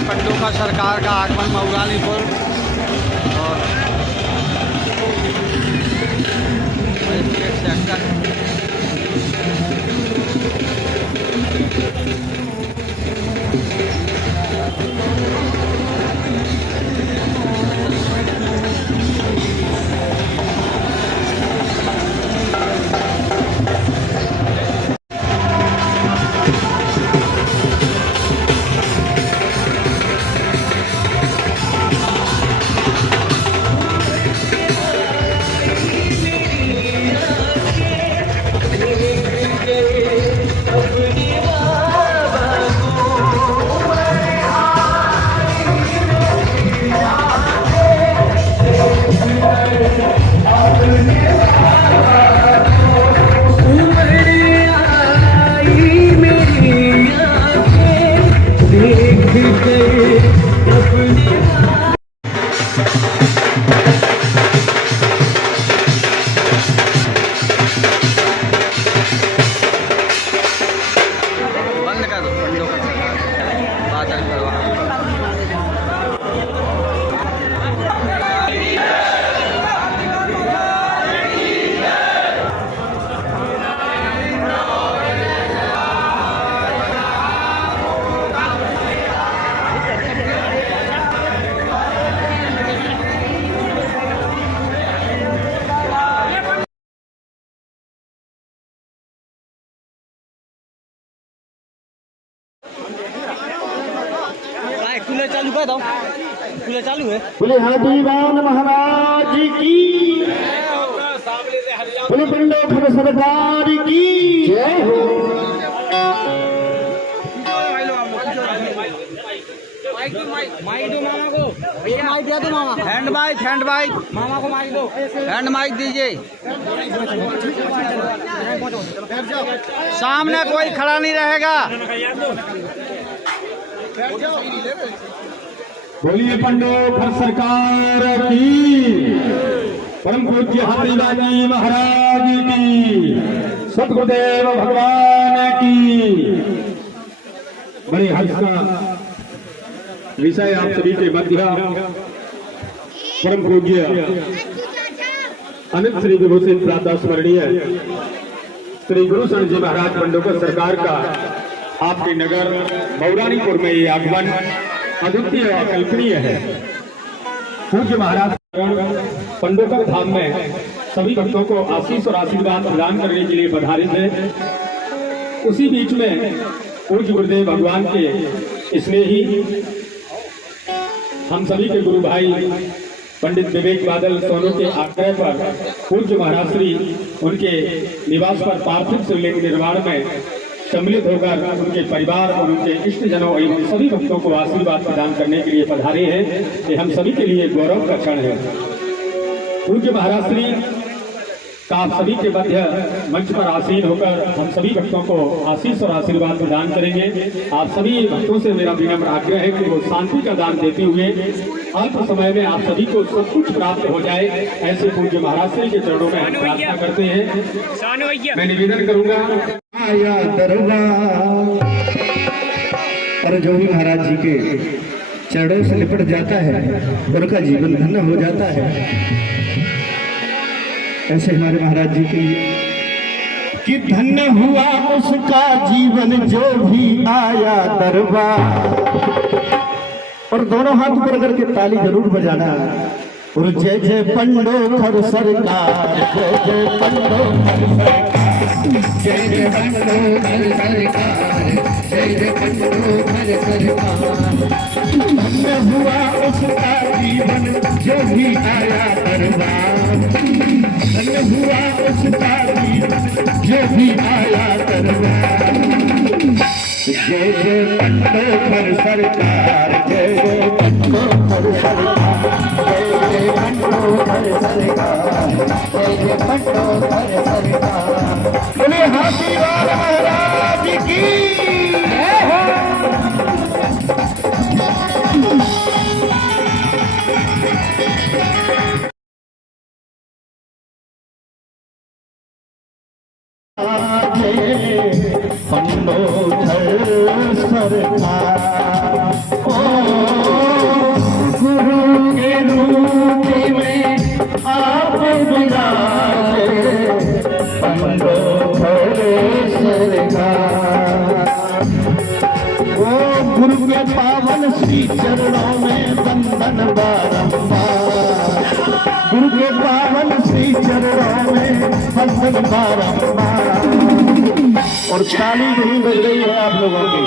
पंडोका सरकार का आगमन मऊरानीपुर और सेक्टर बंद कर दो पंडोका सरकार बादल करवा कूलर चालू कर दो। कूलर चालू है। बोले हाथीवान महाराज की, बोले पंडोखर सरकार की जय हो। माइक दो मामा को, माइक दिया दो मामा। हैंड माइक मामा को माइक दो। हैंड माइक दीजिए। सामने कोई खड़ा नहीं रहेगा। बोलिए पंडोखर सरकार की, परम पूज्य हाथीवान महाराज की, सतगुरुदेव भगवान की। बड़े हर्ष का विषय आप सभी के मध्य परम पूज्य अनंत श्री विभूषित प्रातः स्मरणीय श्री गुरु शरण जी महाराज पंडोखर सरकार का आपके नगर मऊरानीपुर में ये आगमन अद्वितीय और अकल्पनीय है। पूज्य महाराज पंडोखर धाम में सभी भक्तों को आशीष और आशीर्वाद प्रदान करने के लिए पधारे थे। उसी बीच में पूज्य गुरुदेव भगवान के स्नेही हम सभी के गुरु भाई पंडित विवेक बादल सोनू के आग्रह पर पूज्य महाराज श्री उनके निवास पर पार्थिव शिवलिंग निर्माण में सम्मिलित होकर उनके परिवार और उनके इष्टजनों एवं सभी भक्तों को आशीर्वाद प्रदान करने के लिए पधारे हैं। ये हम सभी के लिए गौरव का क्षण है। पूज्य महाराज श्री का आप सभी के मध्य मंच पर आसीन होकर हम सभी भक्तों को आशीष और आशीर्वाद प्रदान करेंगे। आप सभी भक्तों से मेरा विनम्र आग्रह है कि वो शांति का दान देते हुए अल्प समय में आप सभी को सब कुछ प्राप्त हो जाए, ऐसे पूज्य महाराज श्री के चरणों में हम प्रार्थना करते हैं। मैं निवेदन करूंगा आया दरबार और जो भी महाराज जी के चरणों से लिपट जाता है उनका जीवन धन्य हो जाता है। ऐसे हमारे महाराज जी की धन्य हुआ उसका जीवन जो भी आया दरबार। और दोनों हाथ ऊपर करके ताली जरूर बजाना। और जय जय पंडोखर सरकार, जय जय पंडोखर सरकार, जय जय पंडोखर सरकार, जय जय पंडोखर सरकार। धन्य हुआ उसका जीवन जो भी आया दरबार। धन्य हुआ उसका जीवन जो भी आया दरबार। जय जय पंडोखर सरकार, जय जय पंडोखर सरकार, जय जय पंडोखर सरकार, जय जय पंडोखर सरकार। बोले हाथीवान महाराज की जय हो। पंडोखर सरकार गुरु के रूप में आप विराजे पंडोखर सरकार। ओ गुरु के पावन श्री चरणों में बंदन बारंबार, गुरु के पावन श्री चरणों में बंदन बारंबार। और ताली नहीं बज रही है आप लोगों की,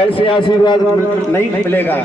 ऐसे आशीर्वाद नहीं मिलेगा।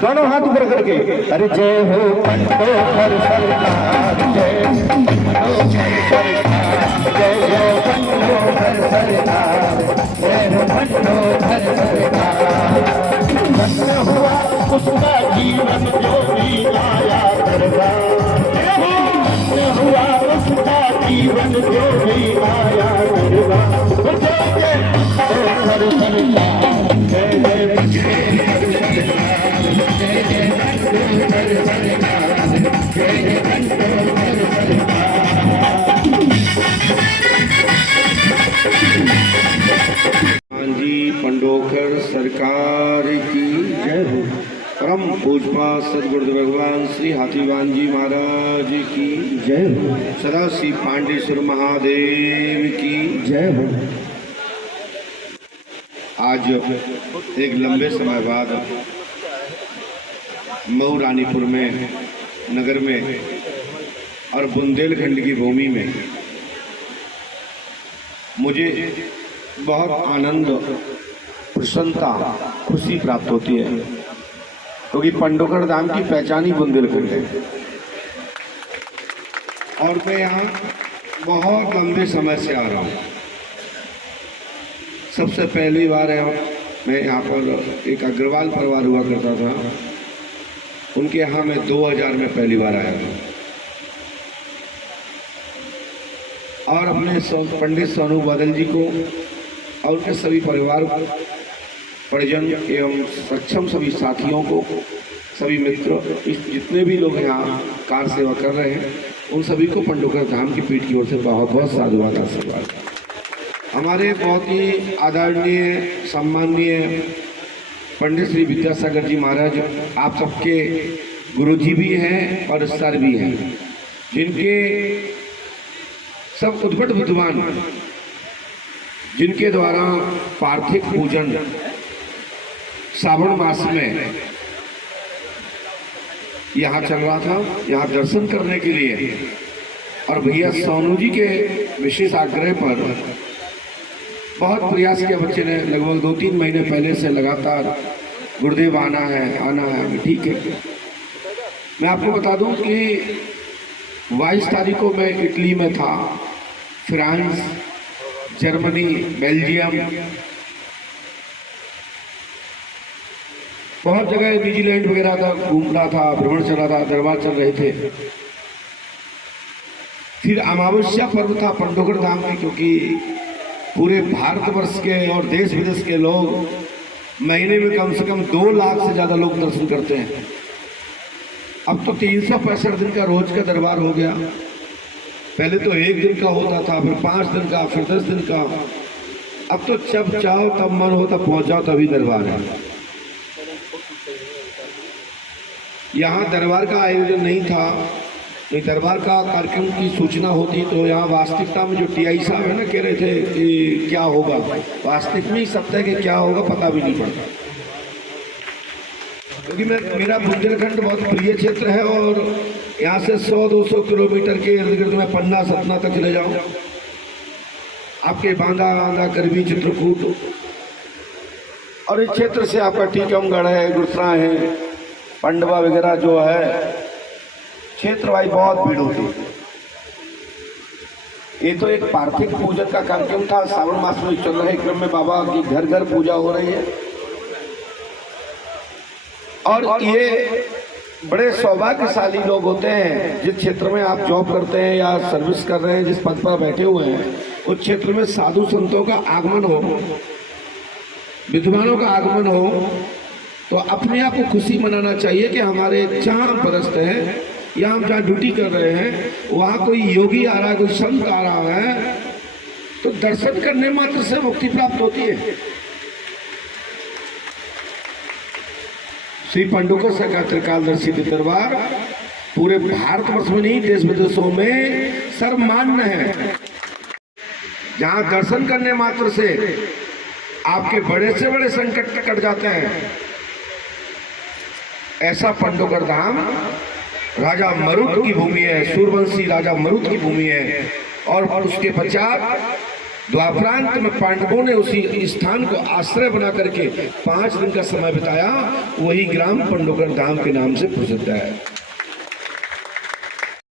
दोनों हाथ ऊपर करके अरे जय हो पंडोखर सरकार, जय पंडोखर सरकार, जय जय पंडोखर सरकार, जय हो पंडोखर सरकार। धन्य हुआ उसका जीवन जो भी आया दरबार, धन्य हुआ उसका जीवन जो भी आया दरबार। जय जय पंडोखर सरकार, जय जय पंडोखर सरकार, जय जय पंडोखर सरकार, जय जय पंडोखर सरकार। जी पंडोखर सरकार की जय हो। परम पूजपा सदगुरुदेव भगवान श्री हाथीवान जी महाराज की जय हो। सदा श्री पांडेश्वर महादेव की जय हो। आज एक लंबे समय बाद मऊ रानीपुर में नगर में और बुंदेलखंड की भूमि में मुझे बहुत आनंद, प्रसन्नता, खुशी प्राप्त होती है, क्योंकि पंडोखर धाम की पहचान ही बुंदेलखंड है। और मैं यहाँ बहुत लंबे समय से आ रहा हूँ। सबसे पहली बार मैं यहाँ पर एक अग्रवाल परिवार हुआ करता था, उनके यहाँ मैं 2000 में पहली बार आया था। और अपने पंडित सोनू बादल जी को और उनके सभी परिवार परिजन एवं सक्षम सभी साथियों को, सभी मित्र, जितने भी लोग यहाँ कार सेवा कर रहे हैं, उन सभी को पंडोखर धाम की पीठ की ओर से बहुत बहुत साधुवाद आशीर्वाद। हमारे बहुत ही आदरणीय सम्माननीय पंडित श्री विद्यासागर जी महाराज आप सबके गुरुजी भी हैं और सर भी हैं, जिनके सब उद्भट विद्वान, जिनके द्वारा पार्थिव पूजन श्रावण मास में यहाँ चल रहा था, यहाँ दर्शन करने के लिए। और भैया सोनू जी के विशेष आग्रह पर बहुत प्रयास किया बच्चे ने, लगभग 2-3 महीने पहले से लगातार गुरुदेव आना है, ठीक है। मैं आपको बता दूं कि 22 तारीख को मैं इटली में था, फ्रांस, जर्मनी, बेल्जियम, बहुत जगह न्यूजीलैंड वगैरह था, घूम रहा था, भ्रमण चल रहा था, दरबार चल रहे थे। फिर अमावस्या पर्व था पंडोखर धाम में, क्योंकि पूरे भारतवर्ष के और देश विदेश के लोग महीने में कम से कम 2 लाख से ज़्यादा लोग दर्शन करते हैं। अब तो 365 दिन का रोज का दरबार हो गया। पहले तो 1 दिन का होता था, फिर 5 दिन का, फिर 10 दिन का। अब तो जब चाहो तब मन हो तब पहुँच जाओ, तभी दरबार है। यहाँ दरबार का आयोजन नहीं था, नहीं दरबार का कार्यक्रम की सूचना होती तो यहाँ वास्तविकता में जो टीआई साहब है ना, कह रहे थे कि क्या होगा, वास्तविक में ही सत्य कि क्या होगा पता भी नहीं पड़ता। क्योंकि मेरा बुंदेलखंड बहुत प्रिय क्षेत्र है और यहाँ से 100-200 किलोमीटर के इर्द गिर्द में पन्ना सतना तक चले जाऊँ, आपके बांदा करवी, चित्रकूट और इस क्षेत्र से आपका टीकमगढ़ है, गुरसरा है, पंडवा वगैरह जो है क्षेत्र वाई बहुत भीड़ होती है। ये तो एक पार्थिव पूजन का कार्यक्रम था, श्रावण मास में चल रहे क्रम में बाबा की घर घर पूजा हो रही है। और ये बड़े सौभाग्यशाली लोग होते हैं जिस क्षेत्र में आप जॉब करते हैं या सर्विस कर रहे हैं, जिस पद पर बैठे हुए हैं, उस क्षेत्र में साधु संतों का आगमन हो, विद्वानों का आगमन हो, तो अपने आप को खुशी मनाना चाहिए कि हमारे जहाँ परस्त है या हम जहाँ ड्यूटी कर रहे हैं वहाँ कोई योगी आ रहा है, कोई संत आ रहा है, तो दर्शन करने मात्र से मुक्ति प्राप्त होती है। श्री पंडुका सका त्रिकालदर्शी दरबार पूरे भारतवर्ष में नहीं, देश विदेशों में सर्वमान्य है। जहां दर्शन करने मात्र से आपके बड़े से बड़े संकट कट जाते हैं, ऐसा पंडोकर धाम राजा मरुत की भूमि है, सूर्यवंशी राजा मरुत की भूमि है। और उसके पश्चात द्वापरांत में पांडवों ने उसी स्थान को आश्रय बना करके 5 दिन का समय बिताया। वही ग्राम पंडोकर धाम के नाम से प्रसिद्ध है।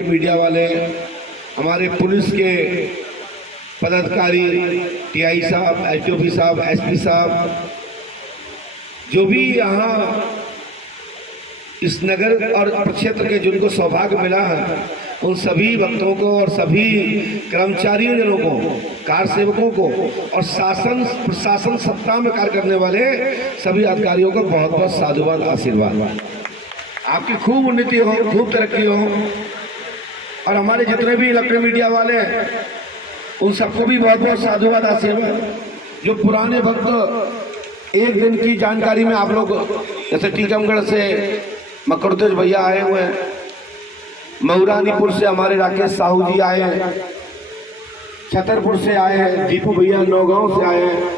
मीडिया वाले, हमारे पुलिस के पदाधिकारी, टीआई साहब, एसडीओपी साहब, एसपी साहब, जो भी यहाँ इस नगर और प्रक्षेत्र के जिनको सौभाग्य मिला है, उन सभी भक्तों को और सभी कर्मचारियों जनों को, कार सेवकों को और शासन प्रशासन सत्ता में कार्य करने वाले सभी अधिकारियों को बहुत बहुत साधुवाद, आशीर्वाद। आपकी खूब उन्नति हो, खूब तरक्की हो। और हमारे जितने भी इलेक्ट्रॉनिक मीडिया वाले हैं, उन सबको भी बहुत बहुत साधुवाद, आशीर्वाद। जो पुराने भक्त एक दिन की जानकारी में आप लोग, जैसे टीकमगढ़ से मकरतेज भैया आए हुए हैं, मऊरानीपुर से हमारे राकेश साहू जी आए हैं, छतरपुर से आए हैं, दीपू भैया नौगांव से आए हैं,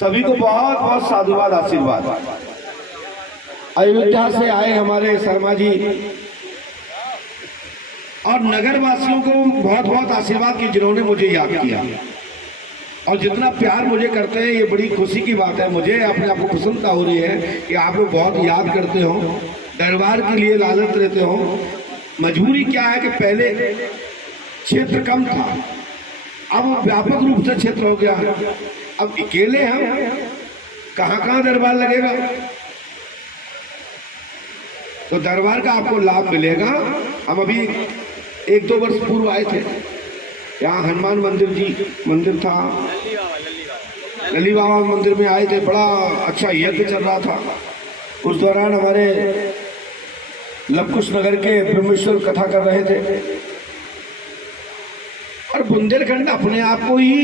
सभी को बहुत बहुत साधुवाद, आशीर्वाद। अयोध्या से आए हमारे शर्मा जी, और नगर वासियों को बहुत बहुत आशीर्वाद कि जिन्होंने मुझे याद किया और जितना प्यार मुझे करते हैं। ये बड़ी खुशी की बात है, मुझे अपने आप को प्रसन्नता हो रही है कि आप लोग बहुत याद करते हो, दरबार के लिए लालच रहते हो। मजबूरी क्या है कि पहले क्षेत्र कम था, अब व्यापक रूप से क्षेत्र हो गया। अब अकेले हम कहाँ दरबार लगेगा, तो दरबार का आपको लाभ मिलेगा। हम अभी 1-2 वर्ष पूर्व आए थे, यहाँ हनुमान मंदिर था, लली बाबा मंदिर में आए थे, बड़ा अच्छा यज्ञ चल रहा था। उस दौरान हमारे लवकुश नगर के ब्रह्मेश्वर कथा कर रहे थे। और बुंदेलखंड अपने आप को ही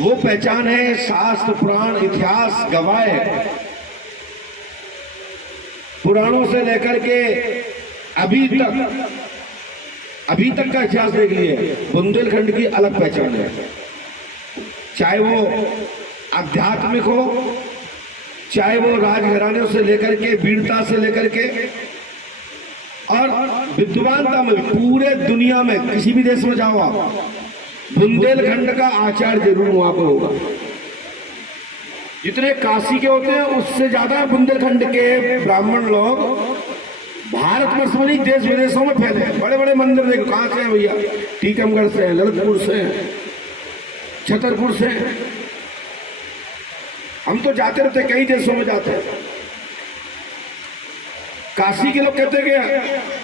वो पहचान है, शास्त्र पुराण इतिहास गवाह है। पुराणों से लेकर के अभी तक का इतिहास देख लिए, बुंदेलखंड की अलग पहचान है। चाहे वो आध्यात्मिक हो, चाहे वो राजघरानों से लेकर के, वीरता से लेकर के और विद्वानता में, पूरे दुनिया में किसी भी देश में जाओ आप, बुंदेलखंड का आचार जरूर वहां पर होगा। जितने काशी के होते हैं उससे ज्यादा बुंदेलखंड के ब्राह्मण लोग भारतवर्ष में नहीं, देश विदेशों में फैले हैं। बड़े बड़े मंदिर देखो, कहाँ से हैं भैया? टीकमगढ़ से हैं, ललितपुर से हैं, छतरपुर से हैं। हम तो जाते रहते, कई देशों में जाते हैं। काशी के लोग कहते हैं कि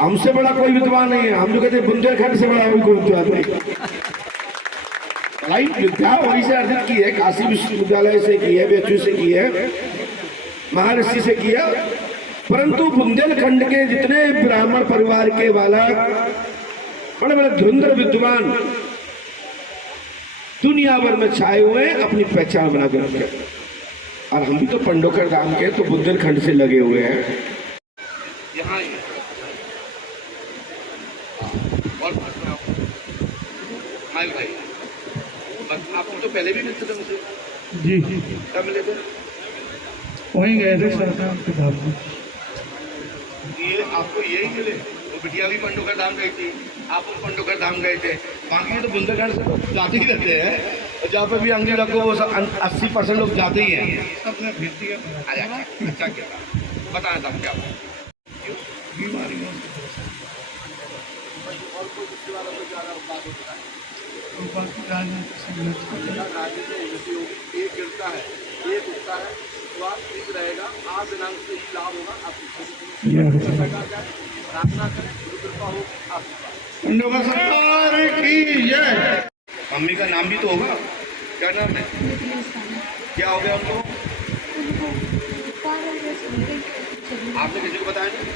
हमसे बड़ा कोई विद्वान नहीं है, हम जो कहते हैं बुंदेलखंड से बड़ा कोई विद्वान नहीं। विद्या वहीं से अर्जित की है, काशी विश्वविद्यालय से की है, BHU से की है, महर्षि से किया। परंतु बुंदेलखंड के जितने ब्राह्मण परिवार के बालक, बड़े बड़े धुरंधर विद्वान दुनिया भर में छाए हुए, अपनी पहचान बना कर रखे। और हम भी तो पंडोकर धाम के, तो बुंदेलखंड से लगे हुए हैं। यहाँ और भाई आपको तो पहले भी मिलते थे मुझे जी, कब मिले थे? वहीं गए थे सरकार के धाम में। ये आपको यही मिले? वो बिटिया भी पंडोकर धाम गई थी, आप पंडोकर धाम गए थे। बाकी तो बुंदेलखंड से लोग जाते ही रहते हैं, जहाँ पे भी अंगली रखो वो 80% लोग जाते ही हैं। अच्छा क्या बताया था क्या बीमारियों एक गिरता है, एक उठता है, स्वास्थ्य ठीक रहेगा। 8 दिनांक से ही लाभ होगा आपको। प्रार्थना करें, गुरु कृपा हो आपकी। मम्मी का नाम भी तो होगा, क्या नाम है? क्या हो गया उनको? आपने किसी को बताया नहीं?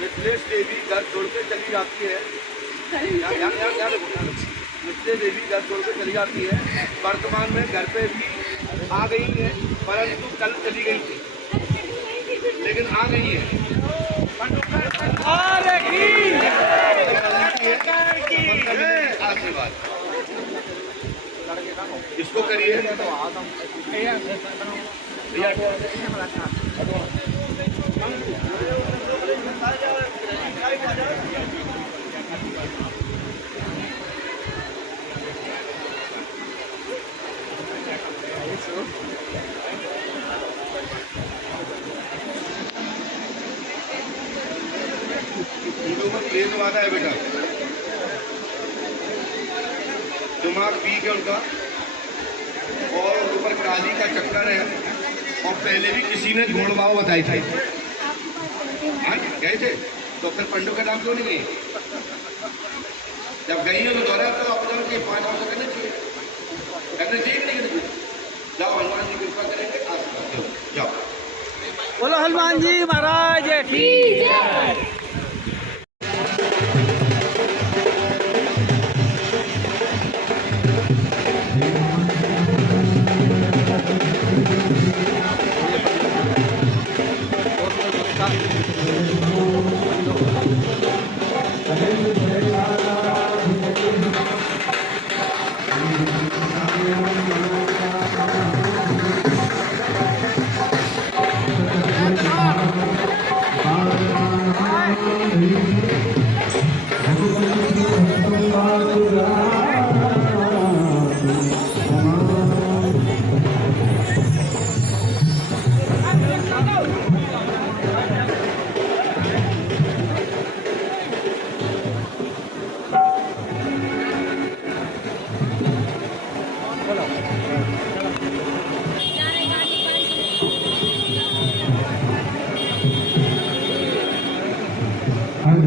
मिथिलेश देवी घर छोड़ के चली जाती है, मिथिलेश देवी घर छोड़ के चली जाती है। वर्तमान में घर पे भी आ गई है, परंतु कल चली गई थी। लेकिन लेकिन आ गई है। आशीर्वाद इसको करिए। प्लेन वादा है बेटा, दिमाग वीक है उनका और ऊपर काली का चक्कर है। और पहले भी किसी ने घोड़वाव बताई थी, गए थे तो फिर पंडों का नाम क्यों नहीं गई? जब गई है तो दौरा तो अपने के 5 वर्ष करना चाहिए कि नहीं? जाओ हनुमान जी कृपा करेंगे, आशीर्वाद दो, जाओ। बोलो हनुमान जी महाराज की जय।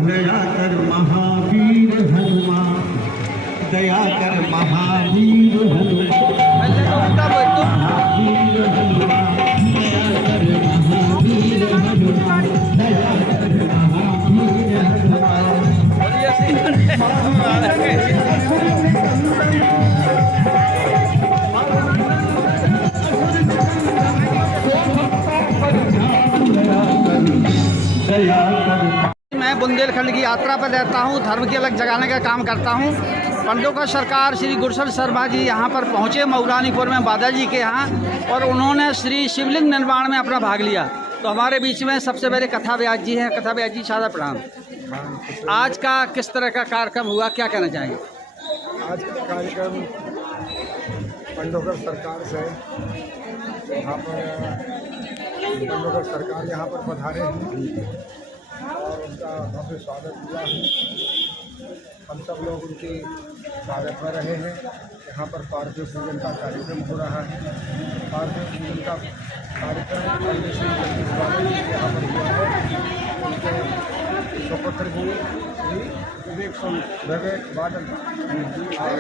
दया कर महावीर हनुमान, दया कर महावीर हनुमान, महावीर हनुमान, दया कर महावीर हनुमान, दया कर महावीर हनुमान। दया कर। मैं बुंदेलखंड की यात्रा पर रहता हूँ, धर्म की अलग जगाने का काम करता हूँ। पंडोका सरकार श्री गुरसल शर्मा जी यहाँ पर पहुँचे मऊलानीपुर में बादा जी के यहाँ, और उन्होंने श्री शिवलिंग निर्माण में अपना भाग लिया। तो हमारे बीच में सबसे पहले कथा व्यास जी हैं। कथा व्यास जी सादा प्रणाम। आज का किस तरह का कार्यक्रम हुआ, क्या कहना चाहेंगे? आज का कार्यक्रम पंडोकर सरकार से यहाँ पर पंडोकर सरकार यहाँ पर पधारे हैं और उनका भव्य स्वागत हुआ है। हम सब लोग उनके स्वागत में रहे हैं। यहाँ पर पार्थिव पूजन का कार्यक्रम हो रहा है। पार्थिव पूजन का कार्यक्रम श्री जगदीश बाबा जी यहाँ पर हुआ है। उनके सुपुत्र जी श्री विवेक बादल और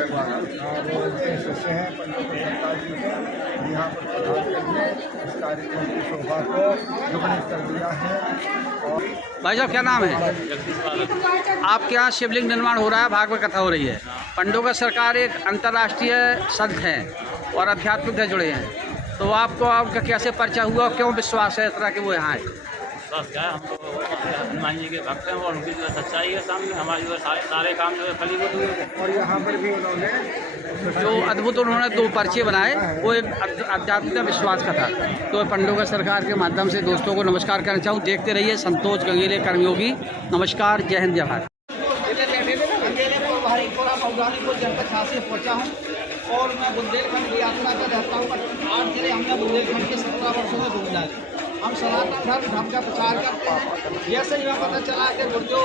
उनके शिष्य हैं पंडोकर सरकार जी के, यहाँ पर पधार करके इस कार्यक्रम की शोभा को दुगुनित कर दिया है। और भाई साहब क्या नाम है? आपके यहाँ शिवलिंग निर्माण हो रहा है, भागवत कथा हो रही है। पंडोका सरकार एक अंतर्राष्ट्रीय संत है और आध्यात्मिक से जुड़े हैं, तो आपको आपका कैसे परिचय हुआ, क्यों विश्वास है इस तरह के वो यहाँ है? विश्वास क्या है, हम तो हनुमान जी के भक्त हैं और उनकी जो सच्चाई है सामने हमारे जो सारे काम जो है फलीभूत हुए। और यहाँ पर भी उन्होंने जो अद्भुत उन्होंने 2 पर्चे बनाए, वो एक आध्यात्मिक विश्वास का था। तो पंडोका सरकार के माध्यम से दोस्तों को नमस्कार करना चाहूँ। देखते रहिए संतोष गंगेले कर्मयोगी। नमस्कार, जय हिंद, जय भारत। जनपद झांसी पहुँचा हूँ और मैं बुंदेलखंड की यात्रा कर रहता हूँ। 8 जिले हमने बुंदेलखंड के 17 वर्षों में घूम डाले। हम सनातन धर्म का प्रचार करते हैं। जैसे ही हमें पता चला कि गुर्जो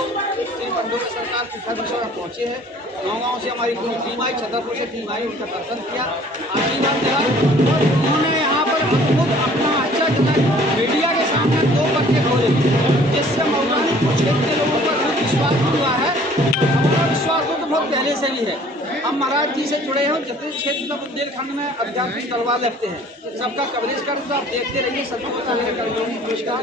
श्री पंडोका सरकार पीठाधीश्वर में पहुँचे हैं, नौगांव से हमारी पूरी टीम आई, छतरपुर से टीम आई, उनका दर्शन किया, आशीर्वाद दिया। उन्होंने यहाँ पर अद्भुत अपना अच्छा मीडिया के सामने 2 पर्चे खोले, जिससे मऊलानीपुर क्षेत्र के लोगों का जो विश्वास हुआ है, हमारा विश्वास तो बहुत पहले से भी है। हम महाराज जी से जुड़े हैं। जितने क्षेत्र में बुंदेलखंड में आध्यात्मिक दरबार लगते हैं, सबका कवरेज करते, आप देखते रहिए। सत्य नमस्कार।